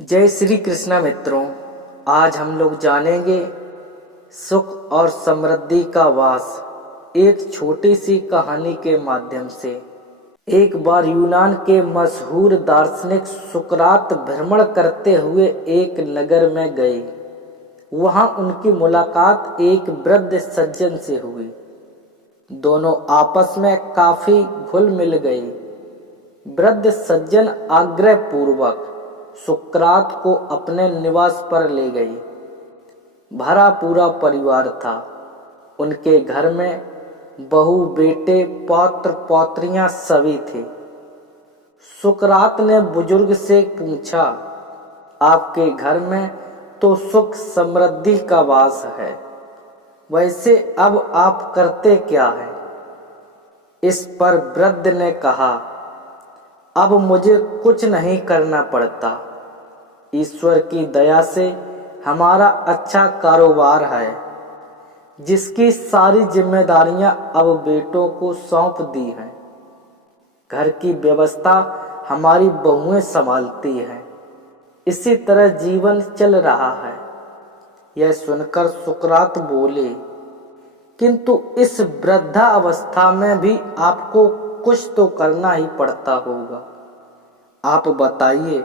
जय श्री कृष्णा मित्रों, आज हम लोग जानेंगे सुख और समृद्धि का वास एक छोटी सी कहानी के माध्यम से। एक बार यूनान के मशहूर दार्शनिक सुकरात भ्रमण करते हुए एक नगर में गए। वहां उनकी मुलाकात एक वृद्ध सज्जन से हुई। दोनों आपस में काफी घुल मिल गए। वृद्ध सज्जन आग्रह पूर्वक सुकरात को अपने निवास पर ले गई। भरा पूरा परिवार था। उनके घर में बहू, बेटे, पौत्र पौत्रियां सभी थे। सुकरात ने बुजुर्ग से पूछा, आपके घर में तो सुख समृद्धि का वास है, वैसे अब आप करते क्या हैं? इस पर वृद्ध ने कहा, अब मुझे कुछ नहीं करना पड़ता। ईश्वर की दया से हमारा अच्छा कारोबार है, जिसकी सारी जिम्मेदारियां अब बेटों को सौंप दी हैं। घर की व्यवस्था हमारी बहुएं संभालती हैं। इसी तरह जीवन चल रहा है। यह सुनकर सुकरात बोले, किंतु इस वृद्धावस्था में भी आपको कुछ तो करना ही पड़ता होगा। आप बताइए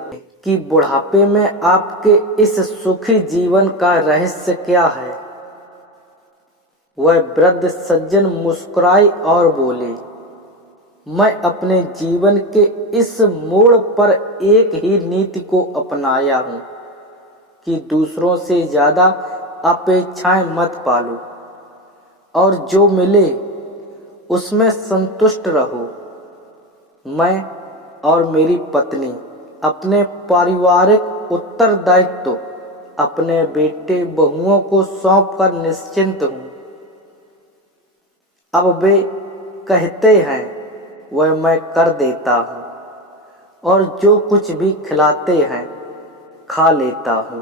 कि बुढ़ापे में आपके इस सुखी जीवन का रहस्य क्या है? वह वृद्ध सज्जन मुस्कुराए और बोले, मैं अपने जीवन के इस मोड़ पर एक ही नीति को अपनाया हूं कि दूसरों से ज्यादा अपेक्षाएं मत पालो और जो मिले उसमें संतुष्ट रहो। मैं और मेरी पत्नी अपने पारिवारिक उत्तरदायित्व अपने बेटे बहुओं को सौंपकर निश्चिंत हूं। अब वे कहते हैं वह मैं कर देता हूं और जो कुछ भी खिलाते हैं खा लेता हूं।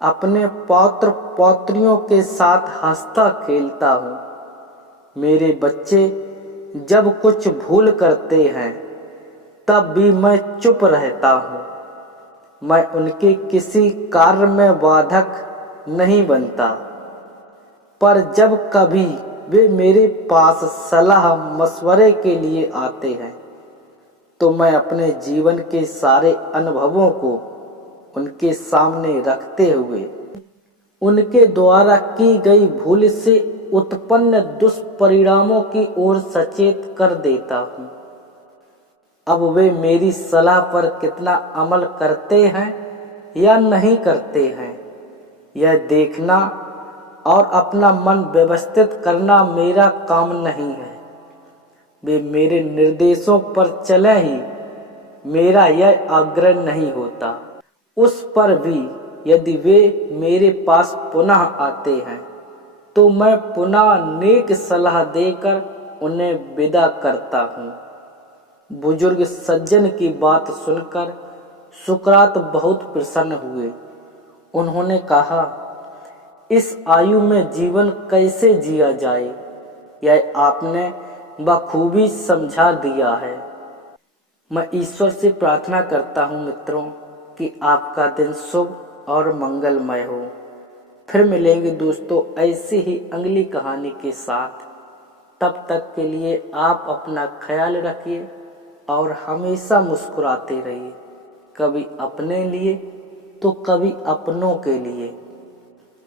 अपने पौत्र पौत्रियों के साथ हंसता खेलता हूं। मेरे बच्चे जब कुछ भूल करते हैं तब भी मैं चुप रहता हूं। मैं उनके किसी कार्य में बाधक नहीं बनता, पर जब कभी वे मेरे पास सलाह मशवरे के लिए आते हैं तो मैं अपने जीवन के सारे अनुभवों को उनके सामने रखते हुए उनके द्वारा की गई भूल से उत्पन्न दुष्परिणामों की ओर सचेत कर देता हूं। अब वे मेरी सलाह पर कितना अमल करते हैं या नहीं करते हैं, यह देखना और अपना मन व्यवस्थित करना मेरा काम नहीं है। वे मेरे निर्देशों पर चले ही मेरा यह आग्रह नहीं होता। उस पर भी यदि वे मेरे पास पुनः आते हैं तो मैं पुनः नेक सलाह देकर उन्हें विदा करता हूँ। बुजुर्ग सज्जन की बात सुनकर सुकरात बहुत प्रसन्न हुए। उन्होंने कहा, इस आयु में जीवन कैसे जिया जाए, यह आपने बखूबी समझा दिया है। मैं ईश्वर से प्रार्थना करता हूँ मित्रों कि आपका दिन शुभ और मंगलमय हो। फिर मिलेंगे दोस्तों ऐसी ही अगली कहानी के साथ। तब तक के लिए आप अपना ख्याल रखिए और हमेशा मुस्कुराते रहिए, कभी अपने लिए तो कभी अपनों के लिए।